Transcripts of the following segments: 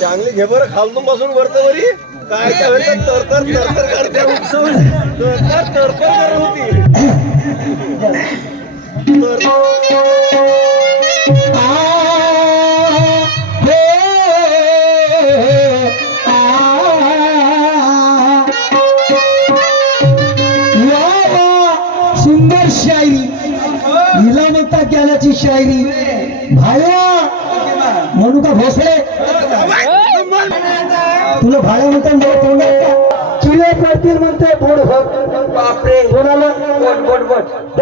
चांगली घे बरं खालून बसून वरत वरी काय काय म्हणतात तरतर तरतर करते उत्सव तरतर तरतर करत होती सुंदर शायरी हिला म्हणतात गेल्याची शायरी भाया म्हणू का भोसले तुला भाड्या म्हणतात मला तोंडात किले पडतील म्हणते बोड बापरे कोणाला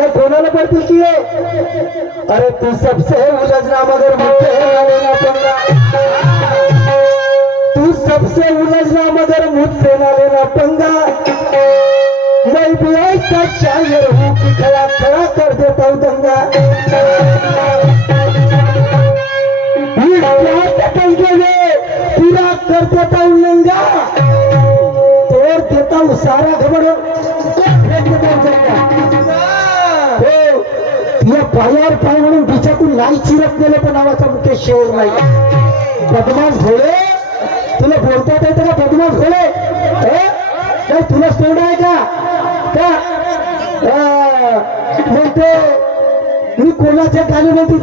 कोणाला पडतील किले अरे तू सबसे उलझना मगर मुझसे ना पंगा तू सबसे उलझना मगर मुझसे ना लेना पंगा मैं भी ऐसा शायर हूँ कि खड़ा खड़ा कर देता हूँ दंगा पूरा कर देता हूँ नंगा तोड़ देता हूँ सारा घबड़ या पायावर पाय म्हणून बिचातून नाही चिरत नेलं पण नावाचा मुख्य शेर नाही बदमाश घोडे तुला बोलता येतं का बदमाश घोडे काय तुला तोंड आहे का म्हणते मी कोणाच्या गाणी म्हणते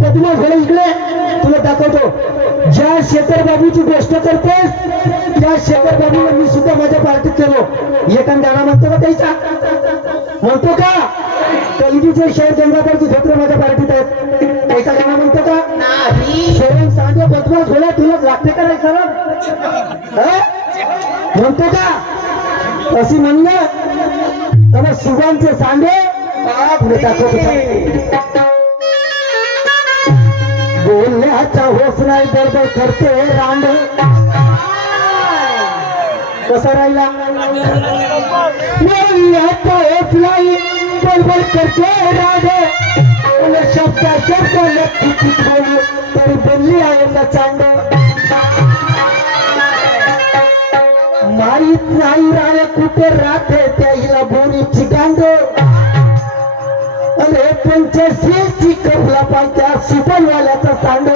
बदमाश घोडे इकडे तुला दाखवतो ज्या शेखर बाबूची गोष्ट करतेस त्या शेखर बाबूला मी सुद्धा माझ्या पार्टीत केलो एखाद गाणं म्हणतो का त्याचा म्हणतो का कलगीचे शहर गंगाधरची धोत्र माझ्या पार्टीत आहेत त्याचा गाणं म्हणतो का सोडून सांगे बदमाश घोडा तुला लागते का नाही सर म्हणतो का अशी म्हणलं आणि शिवांचे सांगे बोलण्याचा होस नाही बडबड करते रांड कसा राहिला बोलण्याचा होस नाही बडबड करते रांड शब्द शब्द नक्की बोलू तरी बोलली आहे ना चांड माहीत नाही राणे कुठे राहते त्याला बोरीची गांड अरे पंचशीलची कपला पाहिजे सुपरवाल्याचा सांड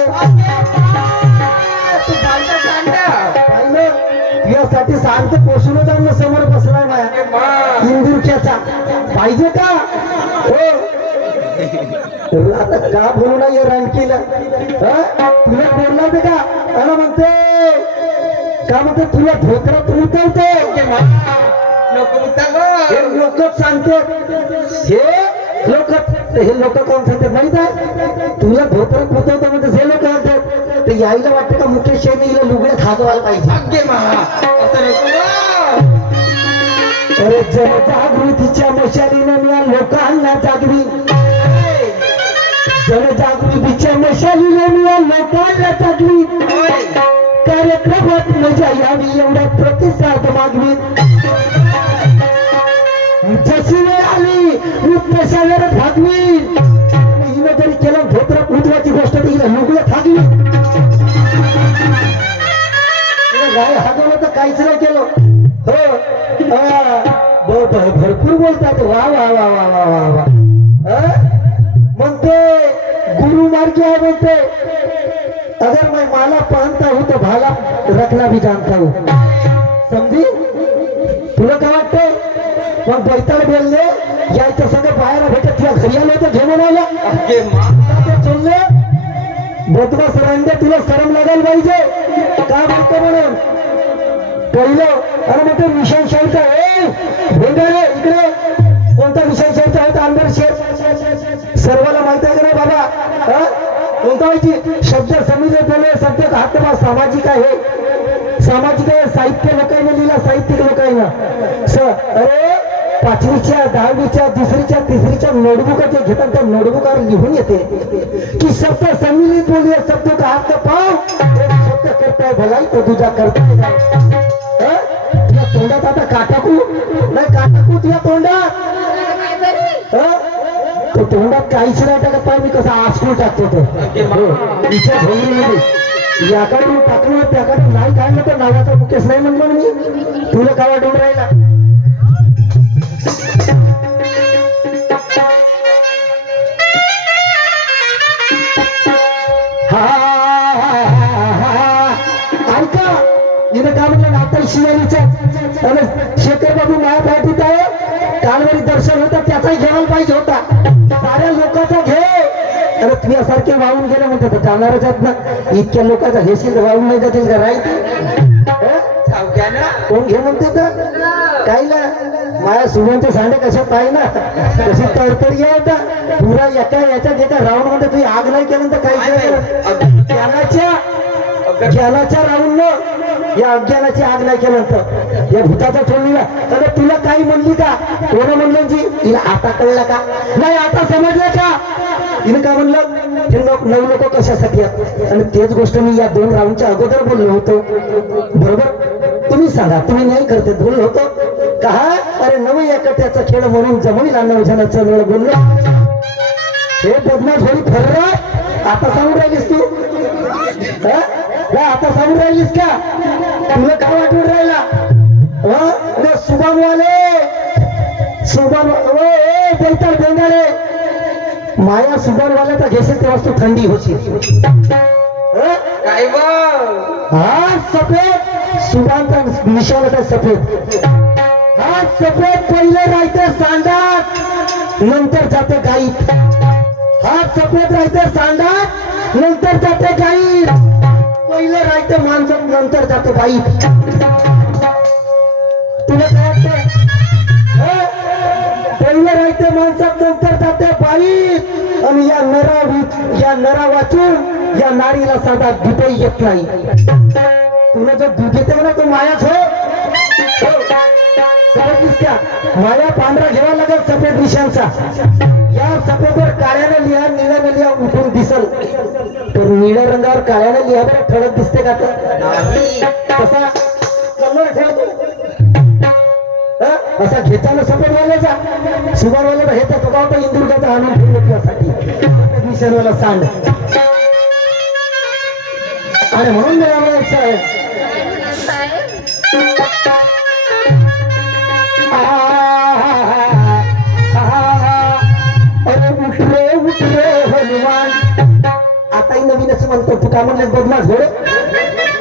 यासाठी सांगतो पोषण जाऊन समोर बसलाय माझ्या इंदुरक्याचा पाहिजे का हो आता का बोलू नाही रणकीला तुला बोलला होते का आणि म्हणते का म्हणते तुला धोत्रात उतरते लोक सांगते हे लोक कोण सांगतात माहित आहे तुला धोत्रात उतरतो म्हणजे हे लोक म्हणतात ते यायला वाटतं का मुकेश शेनी हिला लुगडे खाजवायला पाहिजे अरे जनजागृतीच्या मशालीने मी लोकांना जागवी जनजागृतीच्या मशालीने मी लोकांना जागवी कार्यक्रमात मजा यावी एवढा प्रतिसाद मागवी जशी वेळ आली मी तशा वेळेत भागवी हिनं जरी केलं धोत्रात उतराची गोष्ट हिला लुगडं थागली गाय हागवलं तर काहीच नाही केलं हो भरपूर बोलतात वा वा वा वा वा वा वा म्हणते गुरु मार्गी आहे म्हणते अगर मैं माला पहनता हूं तो भाला रखना भी जानता हूं समजी तुला काय वाटतंय मग बैताळ बोलले यायच्या सगळं बाहेर भेटत तुला घरी आलं तर घेऊन आला चलले बदमाश रंडे तुला शरम लागायला पाहिजे काय म्हणतो म्हणून पहिलं अरे म्हणते विषय शाहीचा इकडे कोणता विषय शाहीचा होता अंबर शेठ सर्वाला माहित आहे का नाही बाबा कोणता व्हायची शब्द समिले बोले शब्द हातमा सामाजिक आहे सामाजिक आहे साहित्य लोकांनी लिहिला साहित्यिक लोकांना अरे 5वीच्या 10वीच्या 2रीच्या 3रीच्या नोटबुकाचे घेतात त्या नोटबुकावर लिहून येते की शब्द सम्मिलित बोलिए शब्द का हाथ पाव शब्द करताय भलाई तो तुझा करताय तुझ्या तोंडात आता काटाकू नाही काटाकू तुझ्या तोंडात तो तोंडात काहीच नाही टाकत पाय मी कसा आसकून टाकतो तो विचार होईल याकडून टाकलं त्याकडून नाही काढलं तर नावाचा मुकेश नाही म्हणलो मी तुला काय वाटून राहिला आणि शेखर बाबू माया पाठीत आहे कालवरी दर्शन होतं त्याचाही घ्यायला पाहिजे होता साऱ्या लोकांचा घे अरे तुझ्यासारखे वाहून गेले म्हणते तर जाणारच आहेत ना इतक्या लोकांचा घेशील वाहून नाही जातील का राईट कोण घे म्हणते तर काही ना माझ्या सुभांचे सांडे कशा पाय ना कशी तडतड घ्या होता पुरा याच्यात एका राऊंड मध्ये तुम्ही आग नाही केलं तर काही ज्ञानाच्या राऊंड न या अज्ञानाची आग नाही केलं तर या भूताचा छोडलीला अरे तुला काही म्हणली का कोण म्हणलं जी हिला आता कळलं का नाही आता समजलं का हिने का म्हणलं हे 9 लोक कशासाठी आहेत आणि तेच गोष्ट मी या 2 राऊंडच्या अगोदर बोललो होतो बरोबर तुम्ही सांगा तुम्ही नाही करते बोललो होतो का अरे नव एकट्याचा खेळ म्हणून जमविला 9 जणांचा वेळ बोललो हे बदमाश होई फर्र आता सांगून राहिलीस तू आता सांगून राहिलीस का तुला काय वाटून राहिला सुभान बोलतात बेंगाळे माया सुभानवाल्याचा घेशील तेव्हा तू थंडी होशील काय हा सफेद सुभानचा निशाण होता सफेद हा सफेद पहिले राहते सांडात नंतर जाते गाईत हा सफेद राहते सांडात नंतर जाते गाईत पहिले राहते माणसात नंतर जाते बाईत तुला काय वाटते पहिले राहते माणसात नंतर जाते बाईत आणि या नरा वाचून या नारीला साधा दुधही येत नाही तुला जो दूध येते ना तो मायाच हो समजलीस का माया पांढरा घ्यावा लागेल सफेद निशांचा या सफेदवर काळ्याने लिहा निळ्याने लिहा उठून दिसल तर निळ्या रंगावर काळ्याने लिहा बरं ठळक दिसते का तसा कलर ठेवतो असा घेताना सफेदवाल्याचा सुभानवाल्याचा हे तर बघा होता इंदुर्गाचा आणून ठेवलं त्यासाठी सफेद निशाणवाला सांड आणि म्हणून मिळाला साहेब उठरे हनुमान आताही नवीन असं म्हणतो तू का म्हणलेस बदमाश घोडे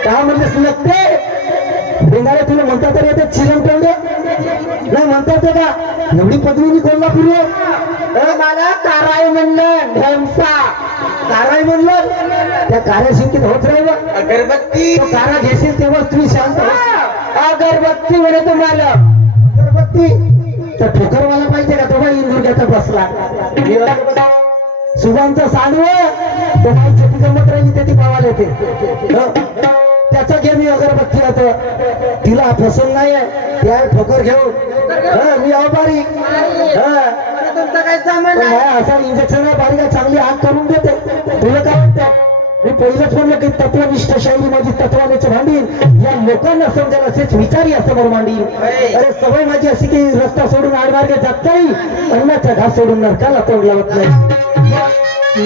का म्हणलेस नक्ते बेंगाळे तुला म्हणता तर येते चिरंतोंडे नाही म्हणता येते का एवढी पदवी कोल्हापूर मला काराय म्हणलं ढमसा काराय म्हणलं त्या कार्याशिंकीत होत राहिल अगरबत्ती तो कारा घेशील तेव्हा तुम्ही शांत अगरबत्ती म्हणे तुम्हाला अगरबत्ती तर ठोकरवाला पाहिजे का तो बाई इंदुर्गाचा बसला सुभानचा सांडव तो बाई छटी जमत राहिली ते ती पावाला येते त्याचा घे मी अगरबत्ती आता तिला पसंत नाही आहे त्या ठोकर घेऊन मी अवबारी असा इंजेक्शन बारीक चांगली आग करून देते तुला काय वाटतं मी पहिलंच म्हणलं की तत्वनिष्ठ शैली माझी तत्वानेच मांडीन या लोकांना समजेल असेच विचारी समोर मांडीन अरे सवय माझी अशी की रस्ता सोडून आडमार्गे जात नाही अन्नाचा घास सोडून नरकाला तोड लावत नाही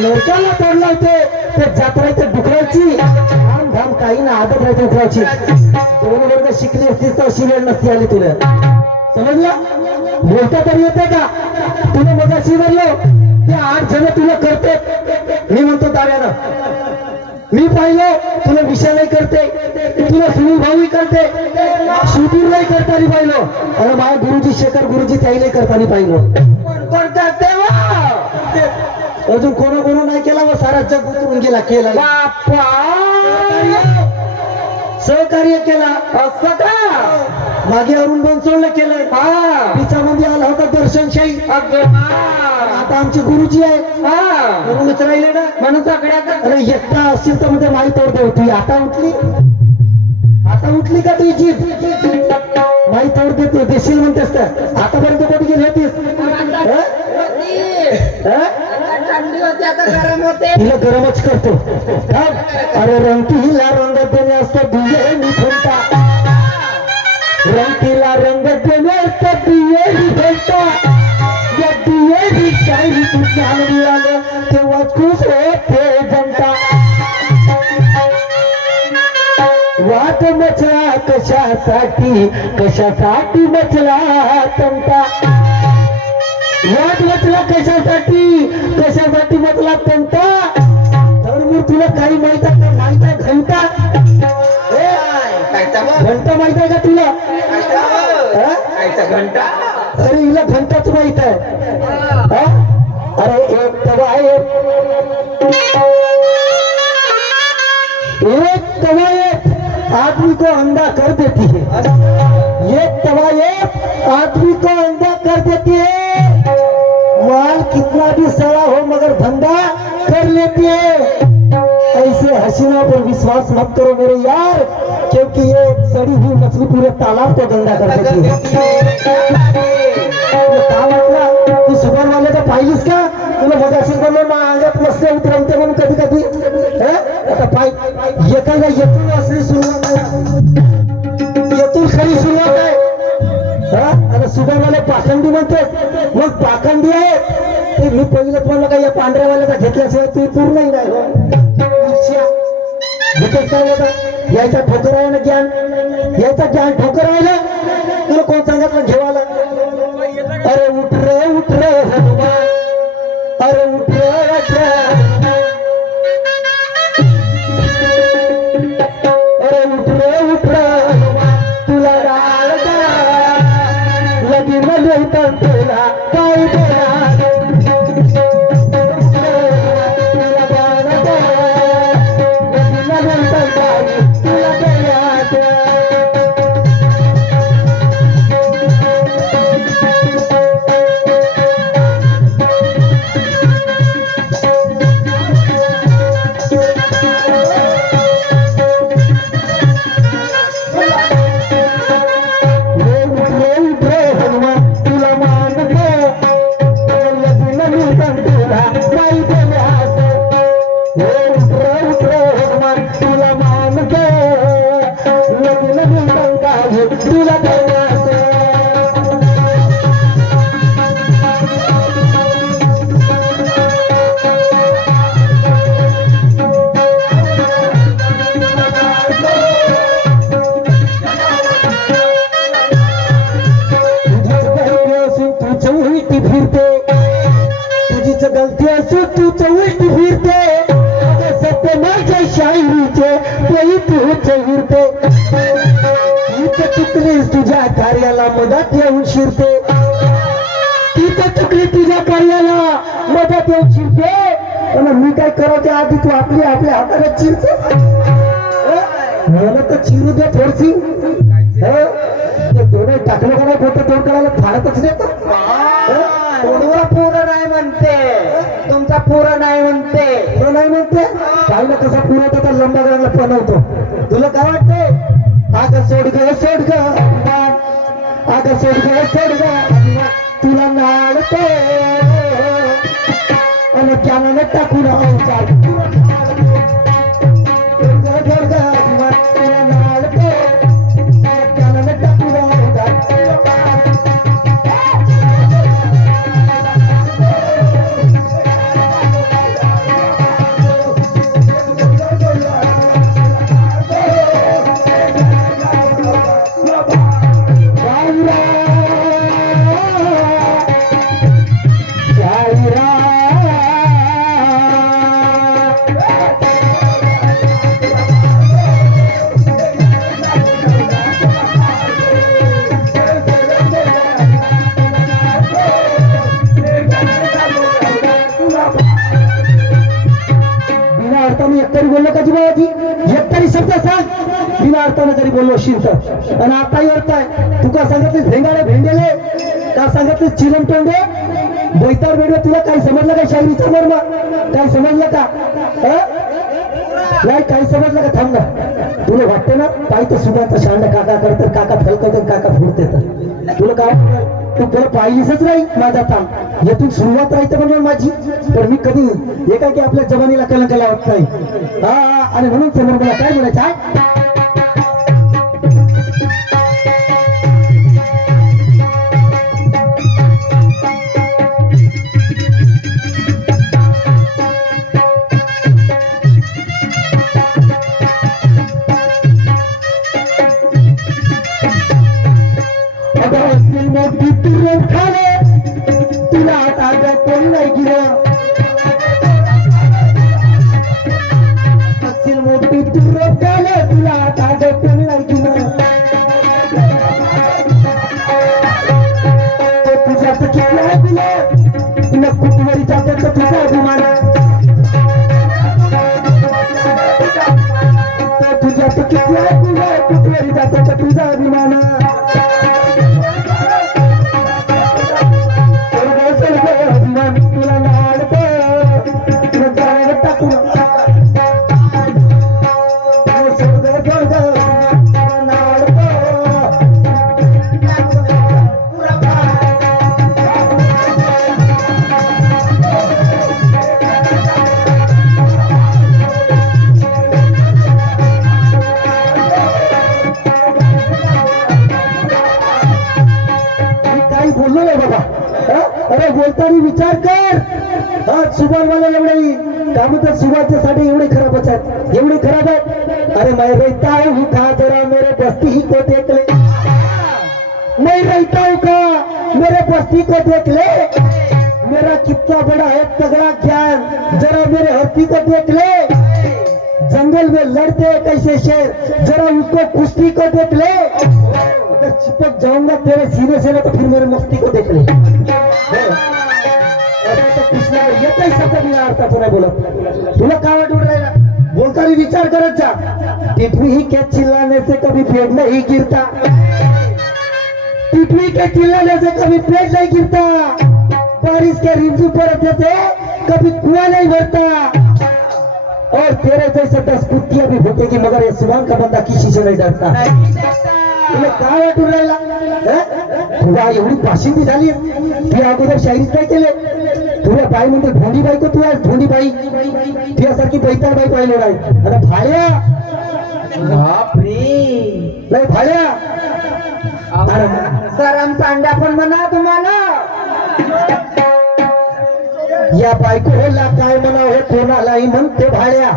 नरकाला तोड लावते ते जात राहते डुकरायची धाम धाम काही ना आदत राहते उकरायची 2 वर्ग शिकली असतीस तर अशी वेळ नसती आली तुला समजलं बोलता तरी येते का तुला मगाशी म्हणलो ते 8 जण तुला करते मी म्हणतो दाव्यानं मी पाहिलं तुला विषय नाही करते तुला सुनील भाऊही करते सुधीर नाही करताना पाहिलं अरे माझ्या गुरुजी शेखर गुरुजी त्याही करताना पाहिलं कोण करते अजून कोणा नाही केला व सारा जग उतरून गेला केला सहकार्य केला असं का मागे अरुण बनसोडला केलंय तिच्यामध्ये आला होता दर्शनशाही आता आमचे गुरुजी आहे करूनच राहिले ना म्हणून सगळ्यात अरे एकटा असतील तर मध्ये माहिती तोडते होती आता उठली का तुझी जीभ माहिती तोडते तू देशील म्हणतेस तर आतापर्यंत कुठे गेली होतीस तिला गरमच करतो अरे रंगीला रंग देणे असतो दिये मी फुलता रंगीला रंग देणे असतो दिये मी फुलता या दिये काही तू ज्ञान मिळालं तेव्हा खुश होते जनता वाट मचला कशासाठी मचला तंटा वाट मचला कशासाठी मचला तंटा धर्म तुला काही माहित आहे घंटा घंटा माहित आहे का तुला हा? कायचा घंटा अरे हिला घंटाच माहित आहे हा? अरे एक कवायत आदमी को अंधा कर देती है, एक कवायत आदमी को अंधा कर देती है। माल कितना भी सड़ा हो मगर धंधा कर लेती है। ऐसे हसीना पर विश्वास मत करो मेरे यार, क्योंकि ये सड़ी हुई मछली पूरे तालाब को गंदा कर देती है। का वाटला तू सुपर वाल्याचा पाहिलीस का? तुला मगाशी बोललो ना अंगात मस्त उतरवते म्हणून कधी कधी आता पाय एखादा येथून असली सुरुवात आहे, येथून खरी सुरुवात आहे हा? आणि सुगरवाले पाखंडी म्हणते, मग पाखंडी आहे ते मी पहिलं तुम्हाला काय या पांढऱ्यावाल्याचा घेतल्याशिवाय ते पूर्णही नाही हो. इच्छा घेतच काय होता यायचा ठोकर आहे ना ज्ञान, यायचा ज्ञान ठोकर आहे ना, तुला कोण सांगितलं घेवाला? अरे उठ रे हनुमान, अरे उठ रे अरे उठ रे हनुमान, तुला डाळ लगीन लिहितं तुला काय देणार? गलती असो तू चौलटी फिरते, सत्यनाच्या शाहिरीचे तेही तू चौरते, इथं चुकलीस तुझ्या कार्याला मदत येऊन शिरते, तिथं चुकली तुझ्या कार्याला मदत येऊन शिरते, आणि मी काय करायच्या आधी तू आपल्या हाताला चिरते. मला तर चिरू दे थोडसी, ते दोन्ही टाकलं का नाही फोटो तोड करायला फाडतच देत. तुमचा पुरा नाही म्हणते, तुमचा पुरा नाही म्हणते, पुरा नाही म्हणते पाहिलं कसा पुरा त्याचा लंबा गाडला बनवतो. तुला काय वाटते? आग सोड ग आग सोड ग तुला नाळते आणि ज्ञानाने टाकून अवचार तुला नाळते ज्ञानाने टाकून अवचार. बोललो का जीवाजी एकतरी शब्द सांग बिना अर्थानं जरी बोललो असशील तर. आणि आताही अर्थ आहे. तू का सांगितलीस भेंगाडे भेंडेले, का सांगितलीस चिलम तोंडे बैतार बेडवे, तुला काही समजलं का शायरीचा मर्म? काही समजलं का? नाही काही समजलं का? थांब ना, तुला वाटते ना काही तर सुनाचा शांड काका करत काका फलकत काका फोडते, तर तुला काय तू तुला पाहिलीच नाही माझा ताण यातून सुरुवात राहते म्हणजे माझी. पण मी कधी हे काय की आपल्या जवानीला कलंक लावत नाही हा. आणि म्हणून समोर मला काय बोलायचं आहे? मोठी तुरं खाले तुला आता कोण नाही गिरं, मोठी तुरं खाले तुला आता कोण नाही गिरं. आहे तुला तुला कुठवरी जातात तर तुझा अभिमान तुझ्या तर किती आहे तुला कुठवरी जातात तर तुझा अभिमान तुला नाडतो तुला जाणार टाकून बोललो नाही बाबा अरे बोलताना विचार कर आज सुभाषवाला एवढे काम तर सुभाषच्या साठी एवढे खराबच आहेत एवढे खराब आहेत अरे मैं रहता हूँ कहा जरा मेरे बस्ती ही को देख ले मैं रहता हूँ कहा मेरे बस्ती को देख ले मेरा कितना बड़ा है तगड़ा ज्ञान जरा मेरे हस्ती को देख ले जंगल में लड़ते हैं कैसे शेर जरा उसको कुश्ती को देख ले अगर चिपक जाऊंगा तेरे सीने से ना तो फिर मेरे मस्ती को देख ले ऐसा तो कृष्णा ये काही शब्द नाही अर्थाचं नाही बोलत तुला काय वाटून राहिला बोलताना विचार करत जा टिटवी ही के चिल्लाने से कभी पेड़ नहीं गिरता टिटवी के चिल्लाने से कभी पेड़ नहीं गिरता बारिश के रिमझिम पड़ने से कभी कुआं नहीं भरता और तेरे जैसे 10 कुत्तियां भी भूखेगी मगर ये सुभान का बंदा किसी से नहीं डरता तुला काय वाटून राहिला तुला एवढी पाशिंदी झाली ती अगोदर शाहीच नाही केले तुला बाई म्हणते धोंडी बाई को तू आज धोंडी बाई तुझ्यासारखी बैताळ बाई पाहिली नाही अरे भाड्या बापरे नाही भाड्या सरम सांडा पण म्हणा तुम्हाला या बायकोला काय म्हणावं हे कोणालाही म्हणते भाड्या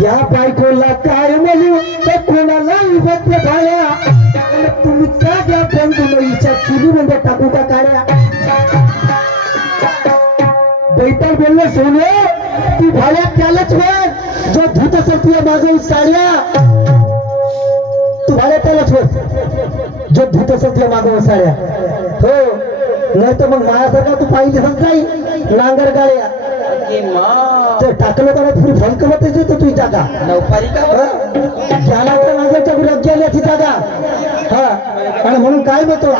या बायकोला काय म्हणू तर कोणालाही म्हणते भाड्या तुमचा ज्या बंधू हिच्या चुलीमध्ये टाकू का काड्या बैठक बोललो सोने ती भाड्या त्यालाच म्हण जो धुत असेल तुझ्या मागून साड्या तू भाड्या त्यालाच म्हण जो धुत असेल तुझ्या मागून साड्या हो नाही तर मग माझ्यासारखा तू पाहिजे नाही नांगर गाड्या ते टाकलं तर पुरी फलकमतच येतो तुझी जागा ज्ञानाच्या नांगरच्या विरोध गेल्याची जागा हा आणि म्हणून काय म्हणतो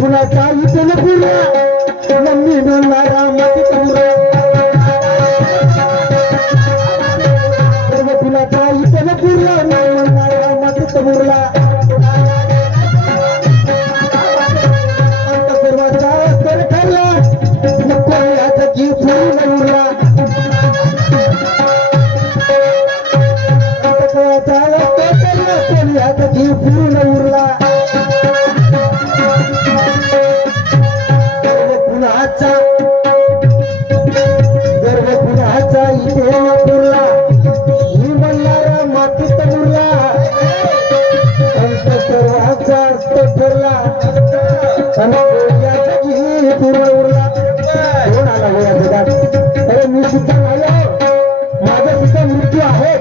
पुन्हा चालू केलं पुरा मम्मी म्हणणारा माती कमरा पुन्हा चालू केलं पुरा म्हणणारा माती कमरला अंत सर्वाचा स्तर ठरला नको याचा जीव पूर्ण उरला अंत सर्वाचा स्तर ठरला कोणी याचा जीव पूर्ण उरला गर्व कुणाचा इथे पुरला मी म्हणणारा मातीत मुरला अंत सर्वाचा असतो ठरला आणि जीव पूर्ण उरला कोण आला हो या जगात अरे मी सुद्धा नाही माझा सुद्धा मृत्यू आहे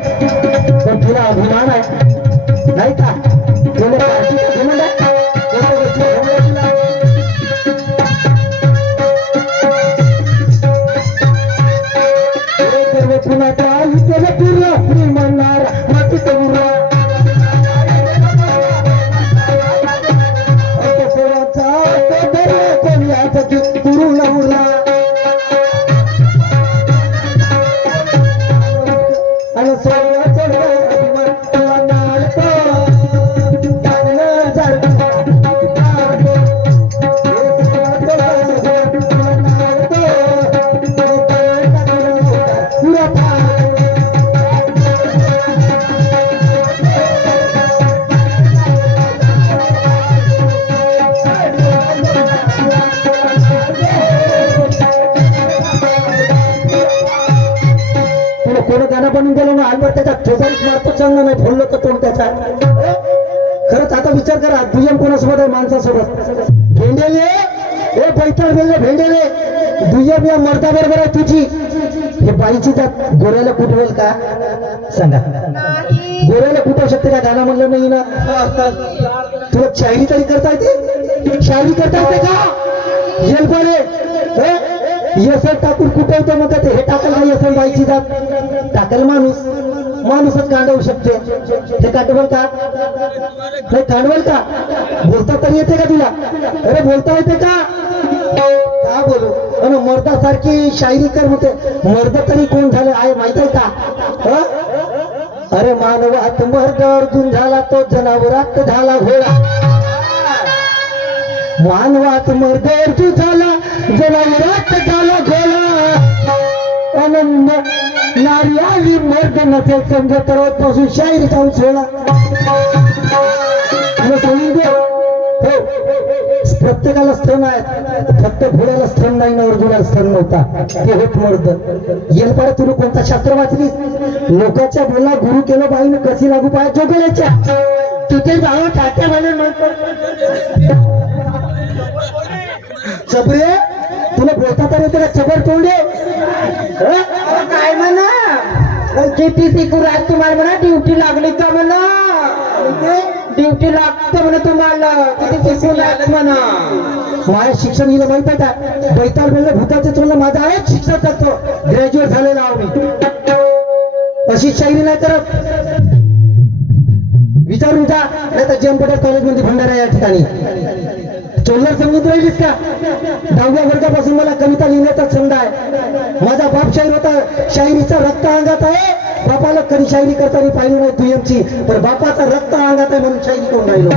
पण तुला अभिमान आहे नाही का तुला अभिमान आहे पुन्हा काय केलं पुरला पुरी म्हणणार माती कमरा सर्वाचा कोणी याचा पूर्ण उरला आणि सर्वाचा सांगणार नाही बोललो तर तोंड त्याचा खरंच आता विचार करा दुय्यम कोणासोबत आहे माणसासोबत भेंडेले हे बैठक वेगळे भेंडेले दुय्यम या मर्दा बरोबर आहे तुझी हे बाईची जात गोऱ्याला कुठवेल का सांगा गोऱ्याला कुठवू शकते का गाणं म्हणलं नाही ना तुला शायरी तरी करता येते शायरी करता येते का येलपाडे येसन टाकून कुठवतो म्हणतात हे टाकल का येसन बाईची जात टाकल माणूसच कांडवू शकते ते कांडवल का नाही कांडवल का बोलता तरी येते का तुला अरे बोलता येते का बोलू आणि मर्दासारखी शायरी कर म्हणते मर्द तरी कोण झालं आहे माहित आहे का अरे मानवात मर्द अर्जुन झाला तो जनावरात झाला घोडा मानवात मर्द अर्जुन झाला जनावरात झाला घोडा आनंद नारी आली मर्द नसेल समजा तर पासून शायरी जाऊन सोडा सोडून दे हो प्रत्येकाला स्तन आहे फक्त घोड्याला स्तन नाही ना अर्जुनाला स्तन नव्हता ते होत मर्द येलपाडे तुला कोणता शास्त्र वाचलीस लोकांच्या बोला गुरु केलं बाईनं कशी लागू पाय जोगल्याच्या तिथे जावं ठाट्या म्हणून म्हणतो चबरे तुला बोलता तर येते का चबर तोंडे काय म्हणा किती शिकू राज तुम्हाला म्हणा ड्युटी लागली का म्हणा ड्युटी लागते म्हणे तुम्हाला किती शिकू राज म्हणा माझ्या शिक्षण हिला माहित आहे का बैताल म्हणलं भूताचे चोरलं माझा आहे शिक्षण करतो ग्रॅज्युएट झालेला आहो मी अशी शायरी नाही करत विचारून जा नाही तर जेमपटेल कॉलेजमध्ये भंडारा या ठिकाणी चोरला समजून राहिलीस का 10व्या वर्गापासून मला कविता लिहिण्याचा छंद आहे माझा बाप शाहीर होता शायरीचा रक्त अंगात आहे बापाला कधी शायरी करताना पाहिली नाही दुय्यमची तर बापाचा रक्त अंगात आहे म्हणून शायरी करून राहिलो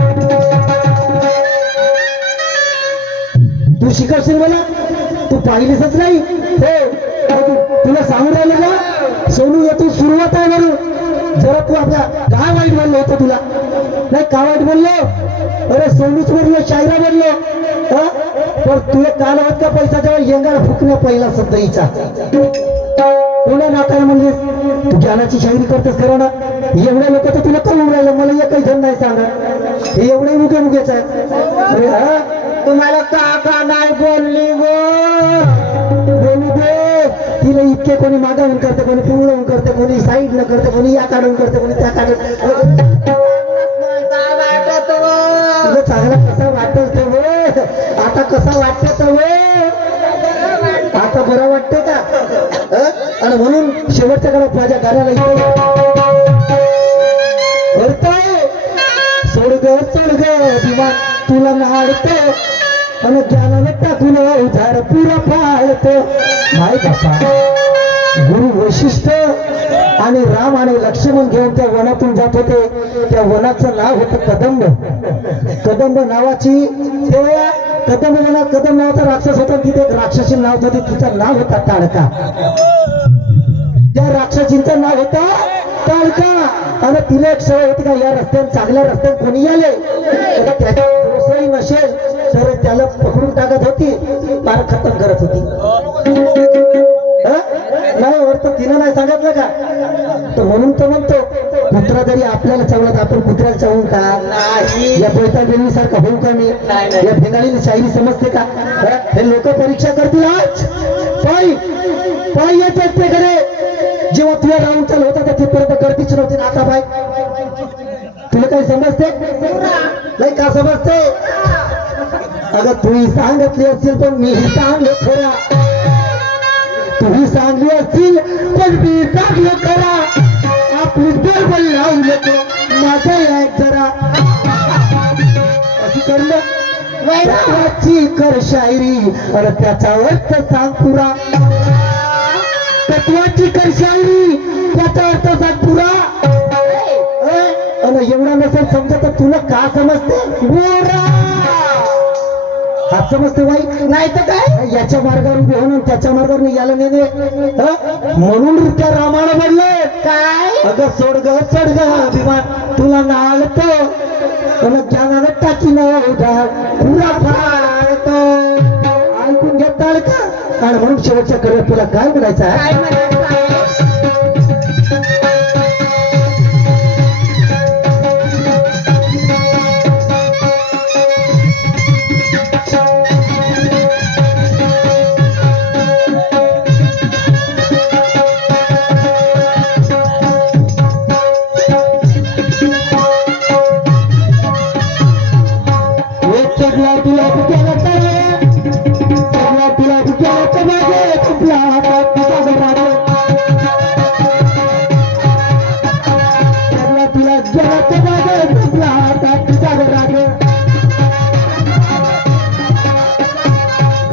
तू शिकवशील मला तू पाहिलीसच नाही हो तुला सांगून राहिलं ना सोनू येतो सुरुवात आहे म्हणून जरा तू आपल्या काय वाईट बोललो होतं तुला नाही का वाईट बोललो अरे सोनूच म्हणलो शायरा बोललो पण तुला काल होत का पैसा जेव्हा येंगार फुकण्या पहिला शब्द हिचा पुन्हा नाकाला म्हणलीस तू ज्ञानाची शायरी करतेस खरं ना एवढे लोक तर तुला कळून राहिलं मला एकही जण नाही सांगत हे एवढे मुगे मुगेच आहे अरे हा तुम्हाला का नाही बोलली बोलू दे तिला इतके कोणी मागावून करते कोणी पिवळवून करते कोणी साईड न करते कोणी या काढून करते कोणी त्या काढून काय वाटत तुला चांगला कसा वाटत आता कसा वाटत आता बरं वाटते का आणि म्हणून शेवटच्या काळात माझ्या गाण्याला सोड ग दिवा तुला नाडतो आणि ज्ञानाने टाकून उधार पुरा फाळतो माय बापा गुरु वैशिष्ट आणि राम आणि लक्ष्मण घेऊन त्या वनातून जात होते त्या वनाचं नाव होतं कदंब नावाची तेव्हा कदंब वनात कदम नावाचा राक्षस होता तिथे एक राक्षसी नाव होती तिचं नाव होता ताडका त्या राक्षसीचं नाव होतं ताडका आणि तिला एक सवय होती का या रस्त्यात चांगल्या रस्त्यात कोणी आले त्याच्या दोषही नसेल तर त्याला पकडून टाकत होती पार खतम करत होती नाही अर्थ तिनं नाही सांगितलं का तर म्हणून तो म्हणतो कुत्रा जरी आपल्याला चावला तर आपण कुत्र्याला चावू का या बैठा बेली सारखा होऊ का मी या भेंगाळीला शायरी समजते का हे लोक परीक्षा करतील आज पाय येतात ते कडे जेव्हा तुला राऊंड चालू होता तर तिथपर्यंत गर्दीच नव्हती ना आता बाय तुला काही समजते नाही का समजते अगं तूही सांगितली असतील पण मीही सांगलो खरा तुम्ही सांगली असतील पण मी सांगलो खरा आपली बरोबर लावलं माझा एक जरा अशी करलं वैराची कर शायरी अरे त्याचा अर्थ सांग पुरा तत्वाची कर शायरी त्याचा अर्थ सांग पुरा आणि एवढा नसेल समजत तर तुला का समजते हा समजते बाई नाही तर काय याच्या मार्गावर उभे होऊन त्याच्या मार्गावर याला नेणे म्हणून त्या रामाला म्हणले काय अगं सोड ग अभिमान तुला नाळतो आणि ज्ञानाला टाकी न उधार पुरा फाळतो ऐकून घेताल का आणि म्हणून शेवटच्या कडे तुला काय म्हणायचं आहे गेला माझा संपला आता तुझा राग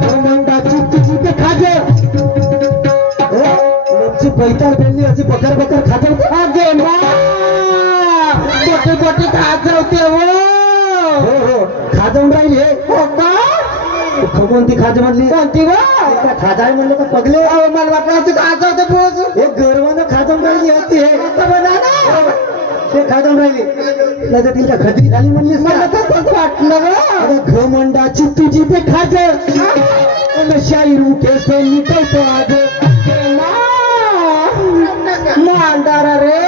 घमंडाची तुझी ते खाज लोकची पैताळ पेरली अशी बकर बकर खाजवते अगे मा कोटी कोटी खाजवते हो हो खाजवून राहिली हे हो का कोणती खाज म्हणली कोणती ग काय खाजाय म्हणलं का पगले अहो मला वाटलं असं खाजवते पोच हे गर्वानं खाजवून राहिली होती हे असं म्हणा ना ते खाजवून राहिली नाही तर तिच्या खत्री झाली म्हणलीस मला का तसंच वाटलं ग अरे घमंडाची तुझी ते खाज शाही रूठे से निकलतो आज मांडारा रे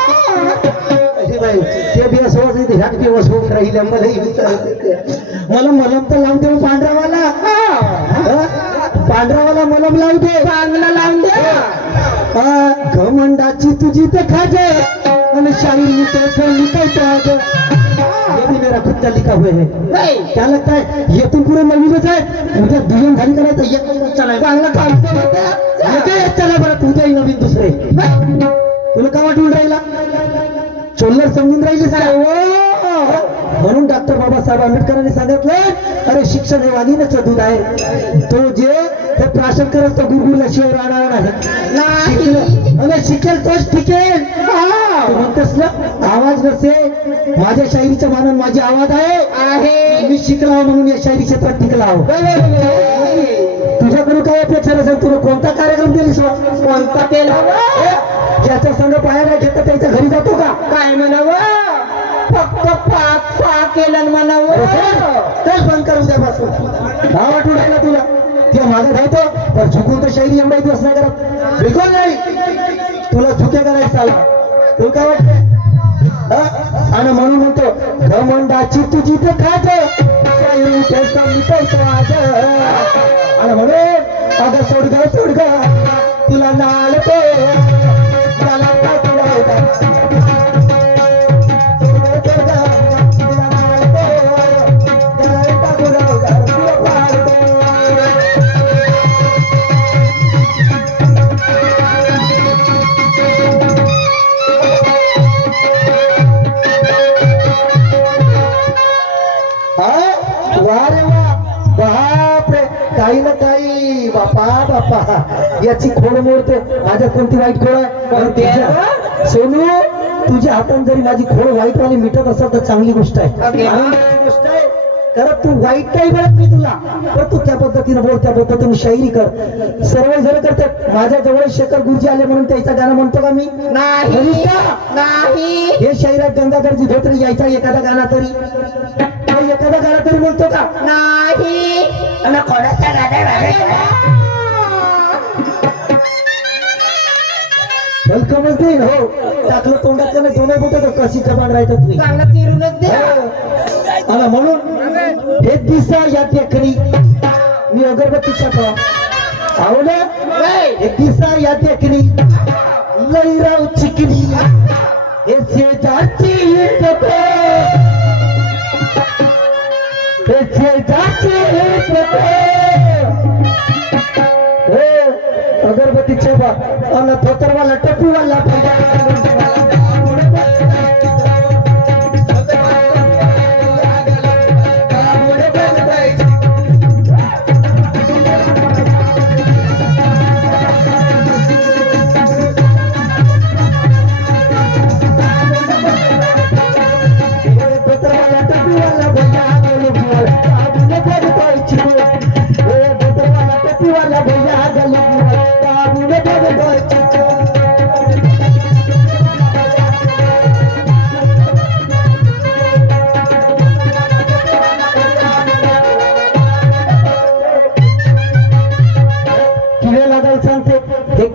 अरे बाई ते बी असं वाटतं ह्यात बी असं होऊन राहिल्या मलाही विचारते ते. मला मलम तर लावून दे पांढरावाला हा? पांढरावाला मलम लावू दे चांगला लावून दे घमंडाची तुझी ते खाज आणि शाही रूठे से निकलतो आज ये भी मेरा खुद का लिखा हुआ है नाही क्या लगता है ये तुम पूरे नवीनच आहे उद्या दुय्यम झाली का नाही तर एक चला चांगलं खायचं म्हणते चला बरं उद्याही नवीन दुसरे तुला का वाटून राहिला चोल्लर समजून राहिली म्हणून डॉक्टर बाबासाहेब आंबेडकरांनी सांगितलं अरे शिक्षण हे वाघिणीचं दूध आहे तो जे हे प्राशन करेल तो गुरुला शिवाय राहणार नाही शिकलं अरे शिकेल तोच टिकेल तू म्हणतेस ना आवाज नसे माझ्या शायरीच्या मानून माझी आवाज आहे मी शिकला म्हणून या शायरी क्षेत्रात टिकला आहो तुझ्याकडून काय अपेक्षा नसेल तुला कोणता कार्यक्रम केलीस कोणता केला ज्याच्या संघ पाहायला घेतं त्याच्या घरी जातो का काय म्हणावं फक्त 5-6 केलं म्हणावं तेच बंद करून द्यापासून भाव वाटून राहिला तुला ते माझं धावतो पण झुकून तर शायरी एवढा दिवस नाही करत बिलकुल नाही तुला झुके करायचं आला तू काय वाटत आणि म्हणून म्हणतो घमंडाची तुझी ते खाज शायरी त्याचा मिटवतो आज आणि म्हणून अगं सोड ग तुला नाल तो बापरे काही ना काही बापा याची खोड मोडते माझ्यात कोणती वाईट खोड आहे सोनू तुझ्या हाताने जरी माझी खोड वाईट वाली मिटत असेल तर चांगली गोष्ट आहे आनंदाची गोष्ट आहे कारण तू वाईट काही म्हणत नाही तुला पण तू त्या पद्धतीने बोल त्या पद्धतीने शायरी कर सर्व जण करतात माझ्या जवळ शेखर गुरुजी आले म्हणून त्याचं गाणं म्हणतो का मी नाही नाही हे शायरात गंगाधरजी धोत्रे यायचा एखादा गाणं तरी एखादा गाणं तरी म्हणतो का नाही आणि कोणाचा वेलकमच देईन हो टाकलं तोंडात नाही दोन बोट कशी जबान राहतात तुम्ही चांगला चिरूनच दे आणि म्हणून हे दिसा या देखणी मी अगरबत्तीच्या का आवड हे दिसा या देखणी लईराव चिकनी हे शेजारची अगरबत्तीचे बा अन धोतरवाला टपूवाला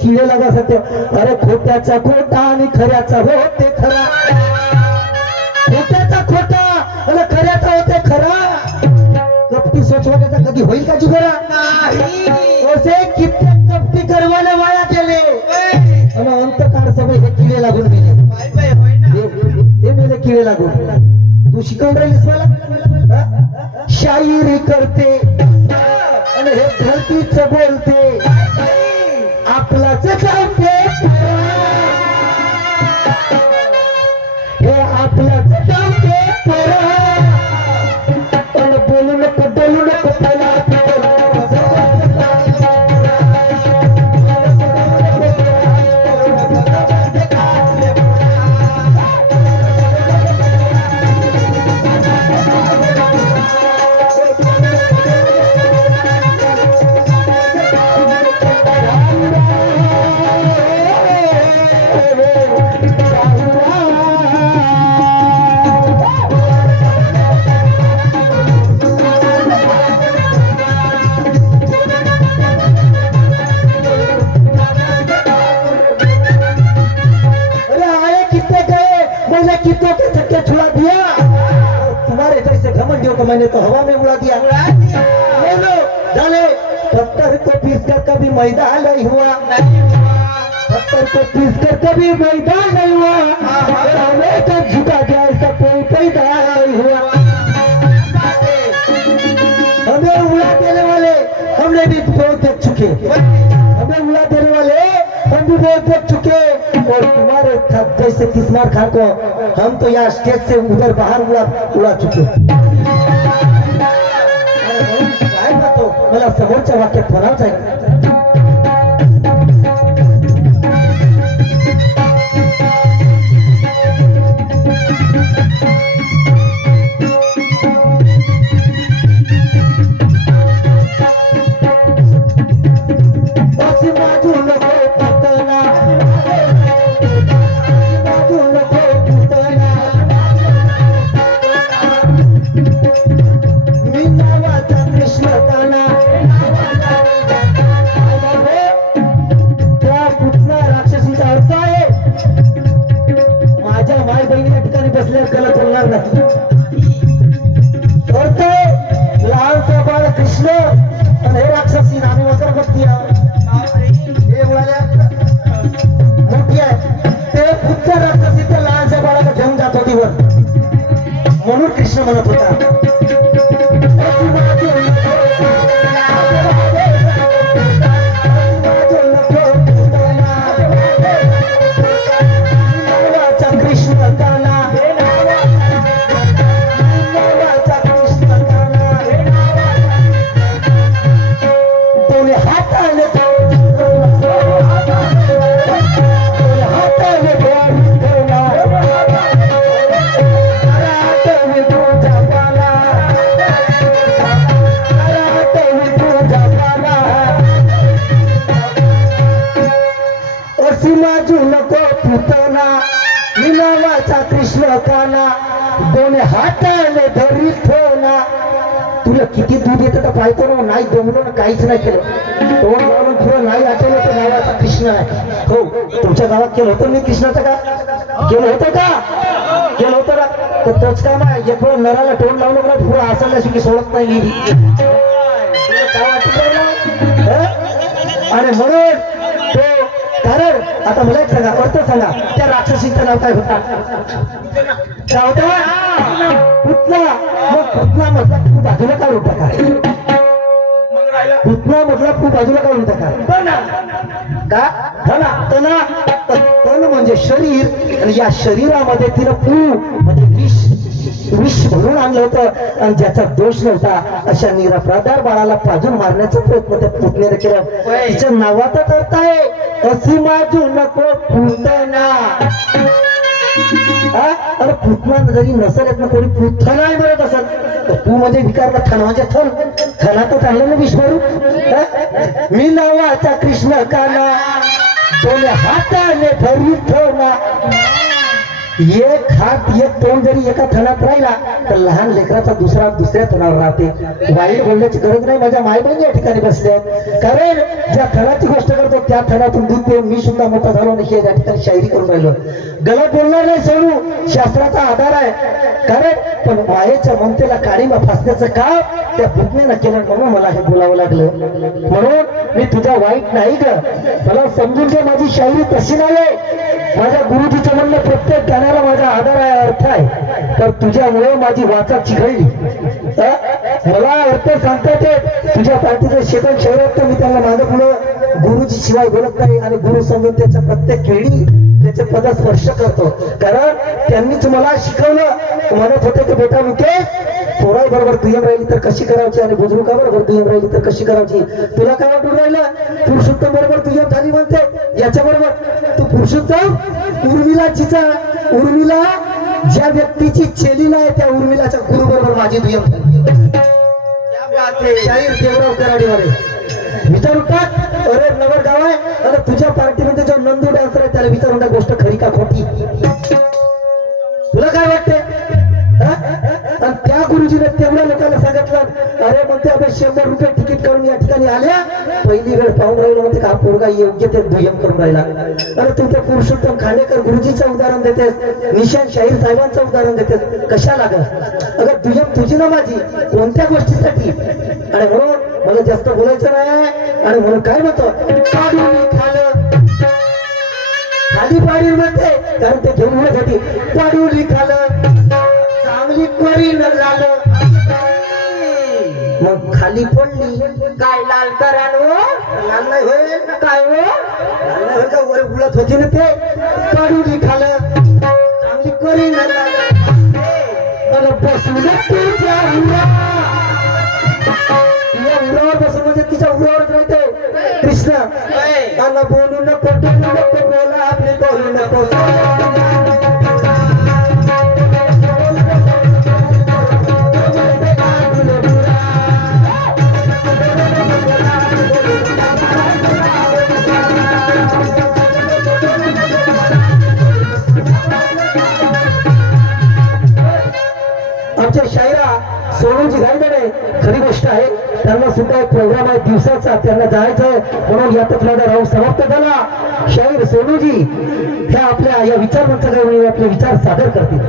किडे लागा सत्य अरे खोट्याचा खोटा आणि खऱ्याचा होते खरा खोट्याचा खोटा आणि खऱ्याचा होते खरा कपटी सोचवायचा कधी होईल का जुगरा असे कित्येक कपटी करवाने वाया गेले आणि अंतकाळ समय हे किडे लागून गेले हे मेले किडे लागून तू शिकवून राहिलीस मला शायरी करते आणि हे धरतीच बोलते आपलाच कितों के चक्के छुड़ा दिया और तुम्हारे जैसे घमंडियों को मैंने तो हवा में उड़ा दिया। ले लो जाने, पत्थर को पीस कर कभी मैदान नहीं हुआ, पत्थर को पीस कर कभी मैदान नहीं हुआ, और हमें तो झुका जाए ऐसा कोई पैदा नहीं हुआ। हमें उड़ा देने वाले हमने भी बहुत देख चुके, हमें उड़ा देने वाले हम भी बहुत देख चुके, और तुम्हारे जैसे किस्मार खान को हम तो यहाँ स्टेज से उधर बाहर उड़ा चुके। तो मला समोरच्या वाक्यात म्हणावंच आहे। म्हणून कृष्ण म्हणत होता कृष्ण काना दोन हाताने धरी ठेवला। तुला किती दूध येतं तर पाहतो ना, नाही दमलो ना, काहीच नाही केलं, तोंड लावून पुढं नाही आठवलं तर नावाचा कृष्ण आहे। हो, तुमच्या गावात केलं होतं मी कृष्णाचं का? केलं होतं का? केलं होतं ना, तर तोच काम आहे। एक वेळ नराला तोंड लावलं ना पुढं हसायला की सोडत नाही मी। काय वाटत आणि म्हणून तो कारण आता मला एक सांगा, अर्थ सांगा, त्या राक्षसीचं नाव काय होता? काय होता? पुतना। मग पुतना म्हटला तू बाजूला काढून टाका, पुतना म्हटला तू बाजूला काढून टाका का? तना, तन म्हणजे शरीर, आणि या शरीरामध्ये तिनं पू म्हणजे विष भरून आणलं होतं, आणि ज्याचा दोष नव्हता अशा निरपराध बाळाला पाजून मारण्याचा प्रयत्न त्या पुतण्याने केला। तिच्या नावातच अर्थ आहे असी माझू नको पुतना। अरे पुतना जरी नसेल येत ना कोणी पुतना नाही म्हणत असत, तू म्हणजे विकार का थन म्हणजे थन, थना तर चांगलं ना विष भरू। मी नावाचा कृष्ण काना दोन हाताने धरी ठेवला। एक हात एक तोंड जरी एका थनात राहिला तर लहान लेकराचा दुसऱ्या थनावर राहते। वाईट बोलण्याची गरज नाही, माझ्या माय बहिणी या ठिकाणी बसल्या, कारण ज्या थनाची गोष्ट करतो त्या थनातून दूध देऊन मी सुद्धा मोठा झालो आणि हे या ठिकाणी शायरी करून राहिलो। गलत बोलणार नाही सोडू, शास्त्राचा आधार आहे, कारण पण मायेच्या ममतेला काळीमा फासण्याचं काम त्या पुतण्यानं केलं, म्हणून मला हे बोलावं लागलं। म्हणून मी तुझा वाईट नाही ग, मला समजून घे, माझी शायरी तशी नाही आहे। माझ्या गुरुजीचं म्हणणं प्रत्येक गाण्याला माझा आधार आहे, अर्थ आहे, तर तुझ्यामुळे माझी वाचा चिघळली। मला अर्थ सांगता ते तुझ्या पार्टीचं शेतन शहरात तर मी त्यांना माझं पुढं गुरुजी शिवाय बोलत नाही, आणि गुरु समजून त्याच्या प्रत्येक वेळी त्याचे पद स्पर्श करतो, कारण त्यांनीच मला शिकवलं। म्हणत होते की बेटा मुकेश, पोराई बरोबर दुय्यम राहिली तर कशी करायची, आणि बुजुर्गा बरोबर दुय्यम राहिली तर कशी करायची। तुला काय वाटून राहिलं? पुरुषोत्तम बरोबर दुय्यम झाली म्हणते, याच्या बरोबर तू पुरुषोत्तम उर्मिलाचीचा, उर्मिला ज्या व्यक्तीची चेली नाही त्या उर्मिलाच्या गुरु बरोबर माझी दुय्यम झाली। शाहीर देवराव कराडीवाले विचारू टाक, अरे नवर गाव आहे, आणि तुझ्या पार्टीमध्ये जो नंदू डान्सर आहे त्याला विचारून टाक गोष्ट खरी का खोटी, तुला काय वाटते? आणि त्या गुरुजीने तेवढ्या लोकांना सांगितलं अरे म्हणते आपण 100 रुपये तिकीट करून या ठिकाणी आल्या पहिली वेळ पाहून राहिलो म्हणते का पोरगा योग्य ते दुय्यम करून राहिला अरे तू तर पुरुषोत्तम खांडेकर गुरुजीचं उदाहरण देतेस निशांत शाहीर साहेबांचं उदाहरण देतेस कशाला ग अगं दुय्यम तुझी ना माझी कोणत्या गोष्टीसाठी आणि म्हणून मला जास्त बोलायचं नाही आणि म्हणून काय म्हणतो खाली पाडी म्हणते कारण ते घेऊन होण्यासाठी पाडूली खालं चांगली कोरी न लाल मग खाली पडली काय लाल करान हो लाल नाही होईल काय हो लाल नाही होईल का वर उलत होती ना ते पाडूली खालं चांगली कोरी न लाल आणि बसून तिच्या उरावर बसून म्हणजे तिच्या उरावरच राहते कृष्ण आणि बोलू नको बोला आपले बोलू नको आमच्या शायरा सोनूजी गायकडे खरी गोष्ट आहे त्यांना सुद्धा एक प्रोग्राम आहे दिवसाचा त्यांना जायचंय म्हणून यातच माझा राऊंड समाप्त झाला शाहीर सोनूजी ह्या आपल्या या विचार मंचाकडे आपले विचार सादर करतील